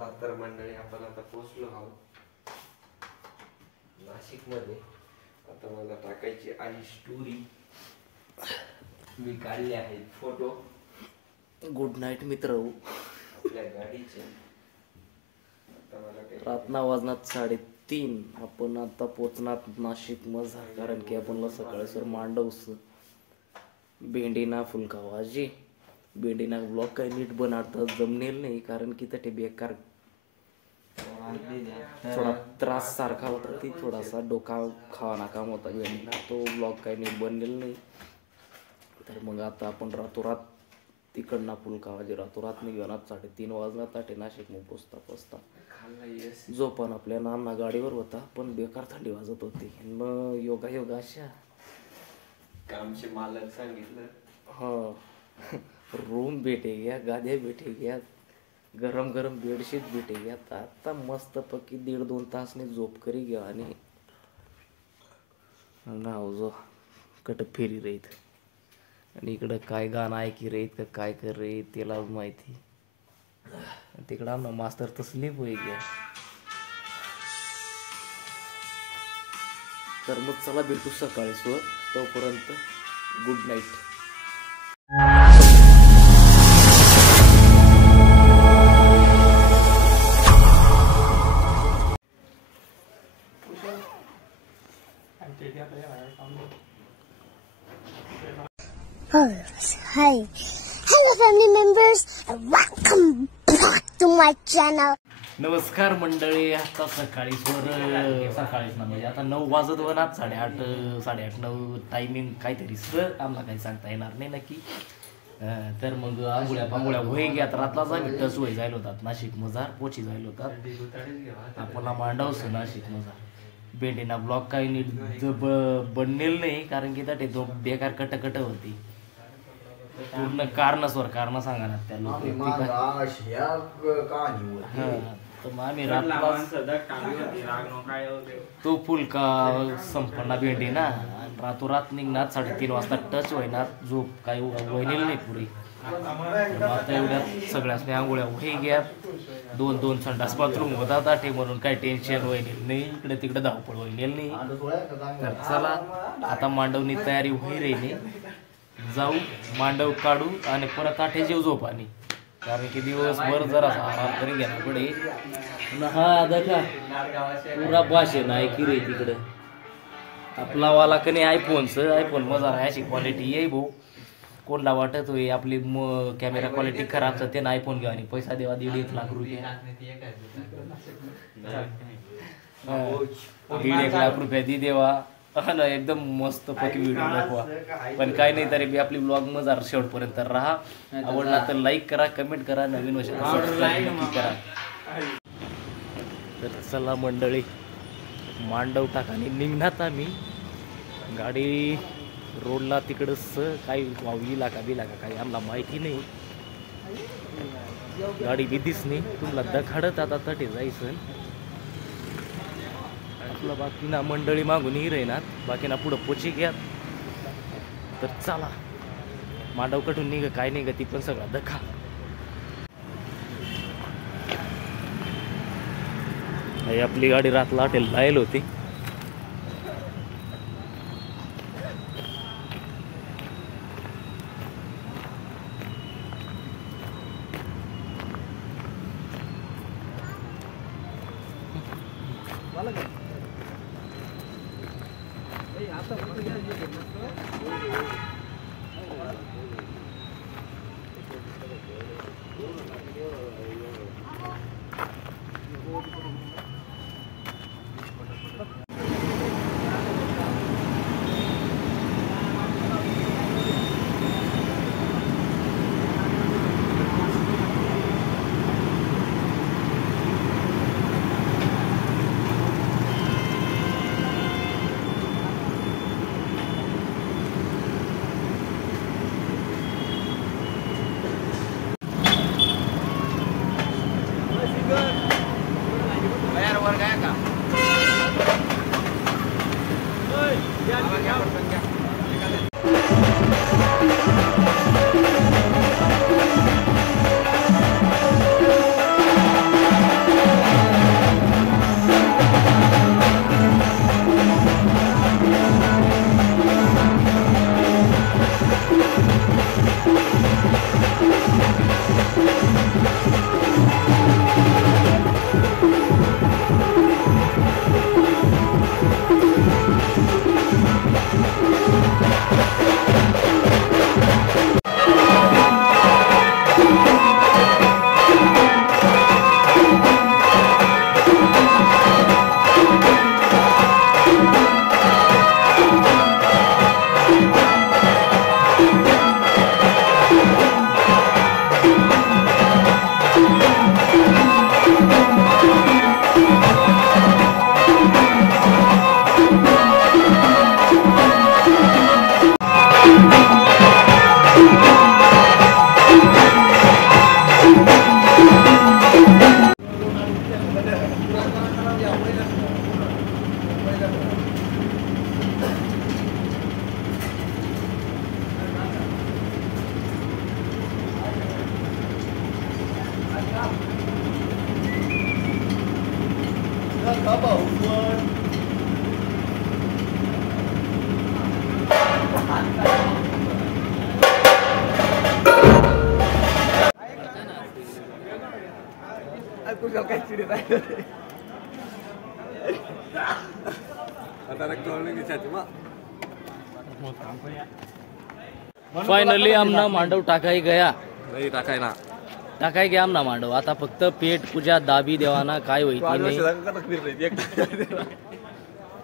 चला तर मंडळी आपण आता पोहोचलो आहोत नाशिक मध्ये. आता मला टाकायची आहे स्टोरी. मी काढले आहेत फोटो. गुड नाईट मित्र. आपल्या गाडीचे रातना वाजनात 3:30. आपण आता पोचणार नाशिक मजा. कारण की आपण सकाळी सर मांडवस भेंडीना फुलका भाजी. भेंडीना ब्लॉग काही नीट बनवता जमनेल नाही कारण की ते बेकार थोडा त्रास सारखा होता. ती थोडासा डोका खावाना काम होता भेंडीना. तो ब्लॉग काही नीट बनलेला नाही. तर मग आता आपण रातोरात तिकडना फुलका भाजी रातोरात निघणार. 3:30 वाजता ताटे नाशिक मग पोचता जो पण आपल्या नाना गाडीवर होता पण बेकार थंडी वाजत होती. मग योगा अशा कामचे मालक सांगितलं हा रूम भेटे गया, गाद्या भेटे गया, गरम बेडशीट भेटे गया. आता मस्त पक्की 1.5-2 तासने झोप करी गया आणि नाव जो कट फेरी रहीत. आणि इकडं काय गाणं ऐकी रहीत का काय कर रही त्याला माहिती. तिकडं आमना मास्तर तर स्लीप होई गया. तर मग चला भेटू सकाळी सो. तोपर्यंत good night. Hi. Hello family members and welcome back to my channel. नमस्कार मंडळी. आता सकाळीच ना म्हणजे आता 9 वाजत वनात 8:30-9 टायमिंग काहीतरी सर आम्हाला काही सांगता येणार नाही नक्की. तर मग आंघोळ्या होई गया. तर रातलाच आम्ही टच होई जायला होतात नाशिक मजार पोची जायला होतात. आपला मांडवस नाशिक मजार. भेंडीना ब्लॉग काही नीट बनलेल नाही कारण की त्या बेकार कट होती. पूर्ण कारण सांगा ना त्या लोक. तर मग आम्ही तो फुलका संपन्ना भेंडी ना रातोरात निघणार. 3:30 वाजता टच होईनार. झोप काही वहिनेल नाही पुरी. आता एवढ्यात सगळ्यासने आंघोळ्या होई गया. 2 संडास बाथरूम होता ताटे म्हणून काही टेन्शन वहिनेल नाही. इकडे तिकडे धावपळ वहिनेल नाही. तर चला आता मांडवनी तयारी होई रही. जाऊ मांडव काढू आणि परत ताटे जेव झोप आणि कारण की दिवसभर जरा आराम करी घ्या पुढे. हा देखा पुरा भाषे नाही की रे तिकडे आपला वाला कधी आयफोन मजा आहे. अशी क्वालिटी येई भाऊ. कोणला वाटत होई आपली कॅमेरा क्वालिटी खराब तर त्यानं आयफोन घ्या आणि पैसा देवा 1.5 लाख रुपये. 1.5 लाख रुपये दी देवा. ना एकदम मस्त पैकी व्हिडिओ दाखवा. पण काय नाही तरी बी आपली ब्लॉग मजा शेवटपर्यंत राहा. आवडला तर लाईक करा, कमेंट करा, नवीन वर्ष सबस्क्राईब करा. तर चला मंडळी मांडव टाकाने निघणार. आम्ही गाडी रोडला तिकडंच काही वावली का काही आम्हाला माहिती नाही. गाडी भीतीच नाही. तुम्हाला दखाडत आता तटे जायचं. आपलं बाकीना मंडळी मागून राहणार. बाकीना पुढं पोची घ्या. तर चला मांडव कटून निघ काय नाही ग ती पण सगळा दखा. आपली गाडी रातला हॉटेल लायल होती. फायनली आमना मांडव टाकाई गया नाही टाकायला टाकाय गया आमना मांडव. आता फक्त पेट पूजा दाबी देवाना काय होईल नाही.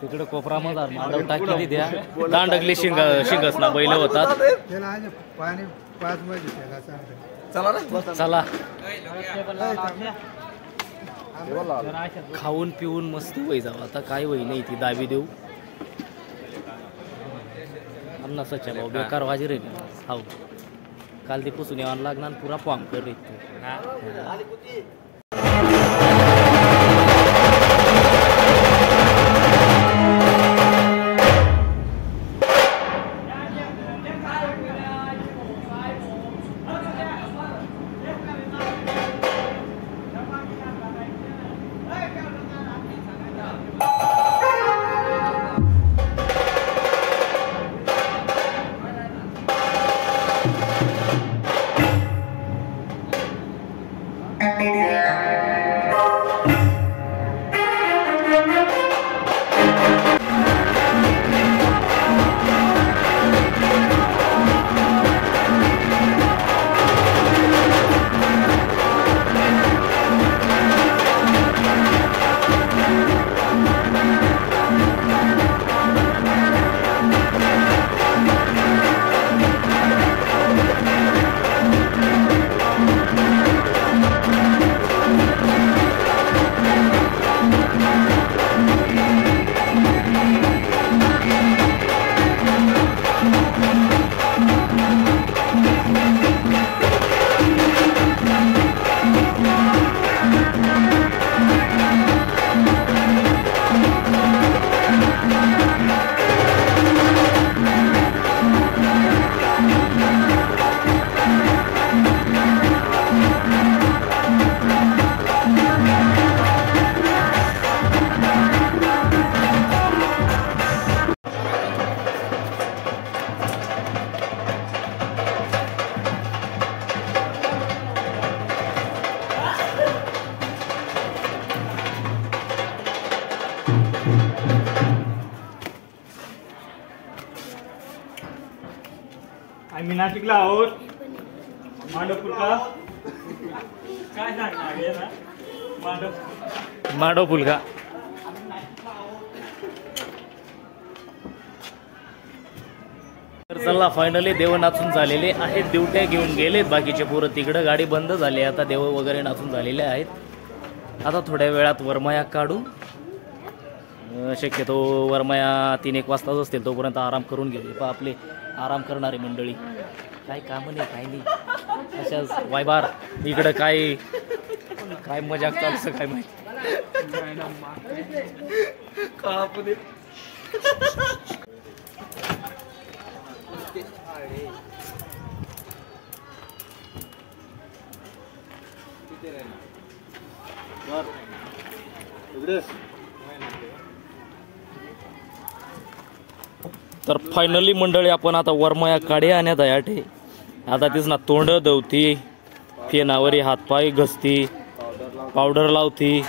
तिकडे कोपरामध्ये मांडव टाकी द्या दांडगली शिंगस ना बैल होतात. चला खाऊन पिऊन मस्त वय जाऊ. आता काय वय नाही ती दाबी देऊ आमना सच्चा भाऊ बेकार वाजी रे हाऊ काल ते पुसून यावं लागणार पुरा पॉम कर रे. आम्ही नाशिकला आहोत. मांडवपूर का काय सांगणार आहे ना मांडव पुलगा तर चला फायनली देव नाचून झालेले आहेत. ड्युट्या घेऊन गेलेत बाकीचे पोरं तिकडं. गाडी बंद झाली आता. देव वगैरे नाचून झालेले आहेत. आता थोड्या वेळात वरमाया काढू. शक्यतो वरमाया 3-1 वाजताच असतील. तोपर्यंत आराम करून घेऊ. पहा आपले आराम करणारे मंडळी काय काम नाही काय नाही अशाच वायबार इकडं काय काय मजाक चालू काय माहिती. तर फायनली मंडळी आपण आता वरमाया काढे आणण्यात आहे. आता तीच ना तोंड दवती फेनावरी हातपाय घसती पावडर लावती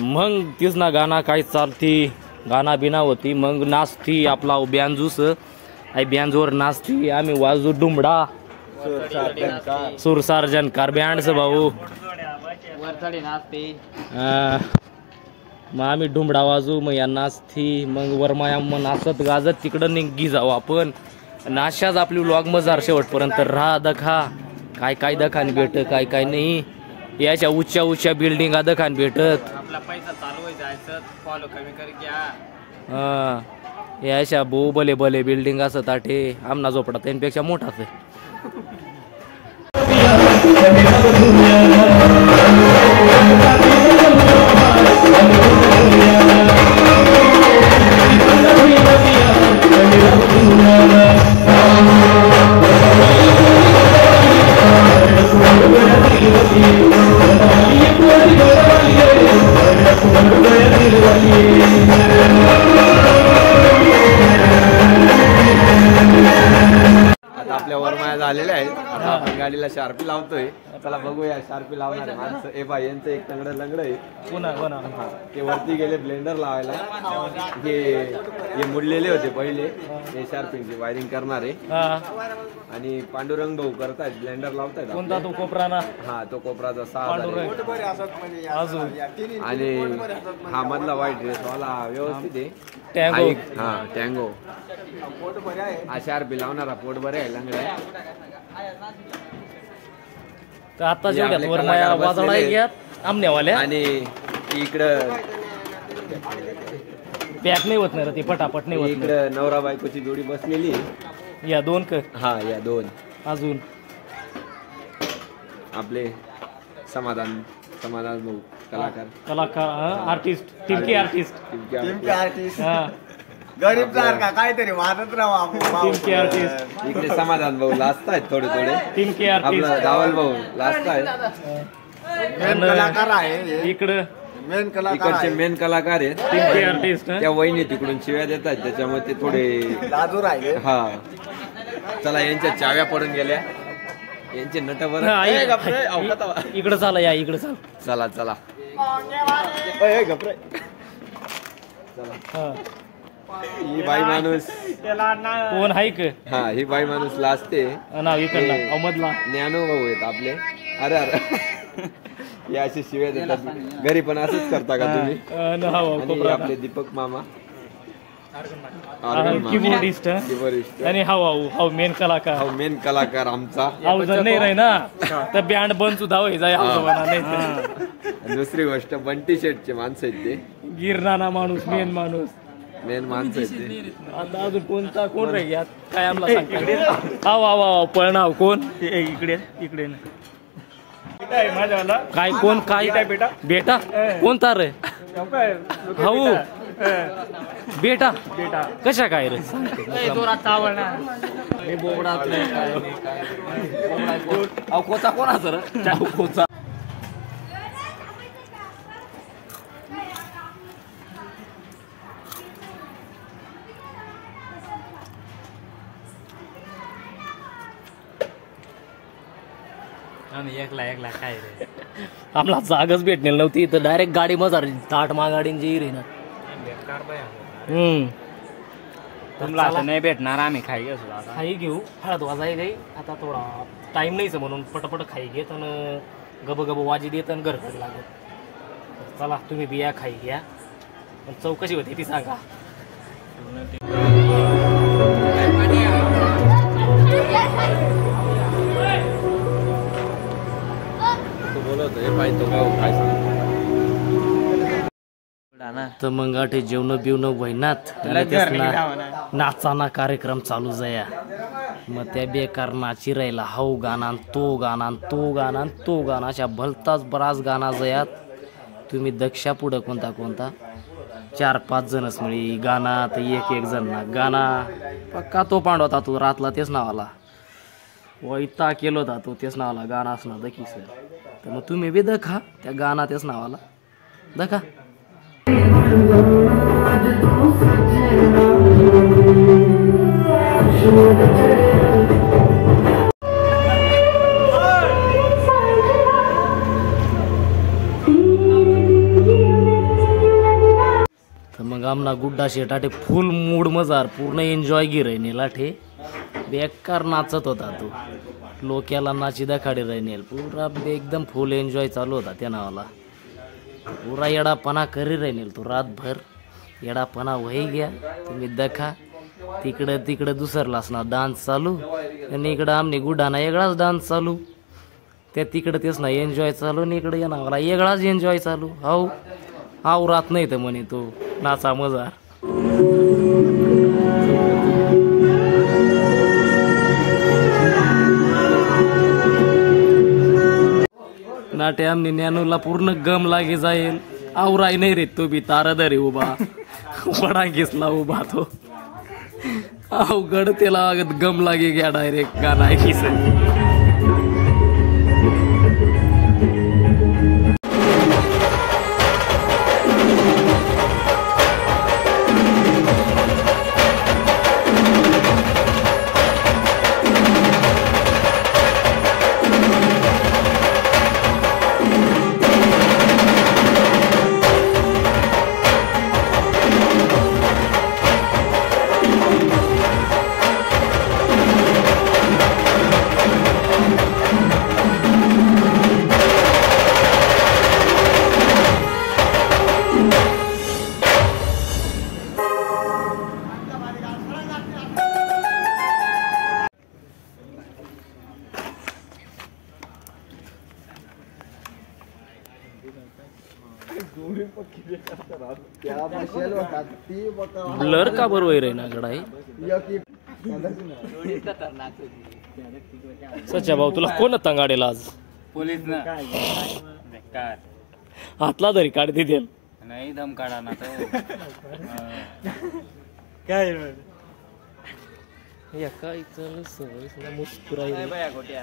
मग तीच ना गाणं काय चालती गाणा बिना होती मग नाचती. आपला ब्यांजूस आई ब्यांजूवर नाचती. आम्ही वाजू डुमडा सुरसार जनकार बँड्स भाऊ मग आम्ही डुमडा वाजू मग या नाचती. मग वरमाया मग नाचत गाजत तिकडं निघी जाऊ आपण. नाशाच आपली व्लॉग मजार शेवटपर्यंत राहा दखा. काय काय दखान भेट काय काय नाही. याच्या उच्च्या उच्च्या बिल्डिंग दखान भेटत. आपला पैसा चालू जायचं फॉलो कमी कर घ्या. याच्या बो भले भले बिल्डिंग असत आठे. आमना झोपडा त्यांच्यापेक्षा मोठाच आहे. गाडीला शार्पी लावतोय. चला बघूया शार्पी लावणार माणसं. ए बाई यांचं एक तंगड लंगड आहे. कोणा ते वरती गेले ब्लेंडर लावायला. हे मुडलेले होते पहिले. हे शार्पिंगची वायरिंग करणार आहे. आणि पांडुरंग भाऊ करतायत ब्लेंडर लावतायत. कोणता तो कोपरा ना? हा तो कोपराचा 6 अजून आणि हा मधला व्हाईट ड्रेस वाला व्यवस्थित आहे. टँगो. हा टँगो. हा शार्पी लावणारा पोट बरे आहे लंगड्या. तर आता जेवढ्यात वर माया वाजवला घ्या आमनेवाल्या. आणि इकडं पॅक नाही होत नाही रे ते पटापट नाही होत. इकडं नवरा बायकोची जोडी बसलेली. या 2 क. हा या 2. अजून आपले समाधान भाऊ कलाकार आर्टिस्ट टिमकी आर्टिस्ट गरीब सारखा काहीतरी वाजत राहू टिमकी आर्टिस्ट. इकडे समाधान भाऊ लाजतायत थोडे टिमकी आर्टिस्ट. आपला धावल भाऊ लाजतायत. कलाकार आहे इकडं मेन कलाकार इकडचे मेन कलाकार आहेत. टिमकी आर्टिस्ट. त्या वहिनी तिकडून शिव्या देतात त्याच्यामुळे ते थोडे लाजू राहिले. हा चला यांच्या चाव्या पडून गेल्या. यांचे नट बर इकडं चाला या इकडं चाल. चला चला ही बाई माणूस कोण हाय क? हा ही बाई माणूस लाजते. नाव इकडला अहमदला ज्ञानू भाऊ आहेत आपले. अरे अरे हे असे शिव्या देतात. घरी पण असंच करता का तुम्ही? आणि आपले दीपक मामा कीबोर्डिस्ट आणि हाव मेन कलाकार. मेन कलाकार आमचा. हाव जर नाही राही ना तर बँड बंद सुद्धा होई जाय. नाही दुसरी गोष्ट बंटी शेटचे माणसं आहेत ते. गिरणारा माणूस मेन माणसं आहेत ते. आता अजून कोण रे यात काय आम्हाला सांगता? हाव पळणाव कोण इकडे काय कोण काय बेटा कोणता रे? हाऊ बेटा कशा काय रे? कोचा कोणाचं रे? कोचा एकला काय रे आम्हाला जागच भेटलेली नव्हती तर डायरेक्ट गाडी मजार ताट मागाडींची रे ना. तुमला आता नाही भेटणार. आम्ही खाई खाई घेऊ. हळद वाजाय गई आता थोडा टाइम नाहीच म्हणून पटपट खाई घेत आणि गब वाजी देत आणि घर लागत. चला तुम्ही बिया खाई घ्या. पण चौकशी होती ती सांगा. तर मग आठे जेवण बिवणं वहिनात नाचाना कार्यक्रम चालू जाया. मग त्या बेकार नाची राहिला हाऊ गाणा तो गाणा तो गाणा तो गाणा अशा भलताच बराच गाणा जयात. तुम्ही दक्षा पुढं कोणता 4-5 जणच मिळी गाणा तर एक जण ना गाणा पक्का तो पांडवता तू रातला तेच नावाला वैता केलो होता तो तेच नावाला गाणा असणार दखी सर. तर मग तुम्ही बी दखा त्या गाणा तेच नावाला दखा. तर मग आमना गुड्डा शेटाटे फुल मूड मजार पूर्ण एन्जॉय गिरायने लाठे बेकार नाचत होता तो. लोक्याला नाची दाखाडी राहिनेल पुरा एकदम फुल एन्जॉय चालू होता त्या नावाला. पुरा येडापणा करी राहिनेल तो रातभर. येडापणा वही घ्या तुम्ही दखा. तिकडं दुसरलाच ना डान्स चालू आणि इकडं आमने गुड्डाना वेगळाच डान्स चालू. त्या तिकडं तेच ना एन्जॉय चालू आणि इकडं या नावाला वेगळाच एन्जॉय चालू. हाव रात नाही तर म्हणे तो नाचा मजा. नाटे आमने ज्ञानूला पूर्ण गम लागे जाईल. आवराय नाही रे तो बी तारादरी उभा बडा घेसला उभा तो. अवघड त्याला गम लागे घ्या डायरेक्ट गाणं ऐकीस. ब्लर का बरोबर आहे ना गडाई सच्या भाऊ तुला कोण तंगाडेल आज पोलीस ना बेकार हातला तरी काढ दे नाही दम काढा ना तो एका इथं सवय मुस्कुराई बाया गोट्या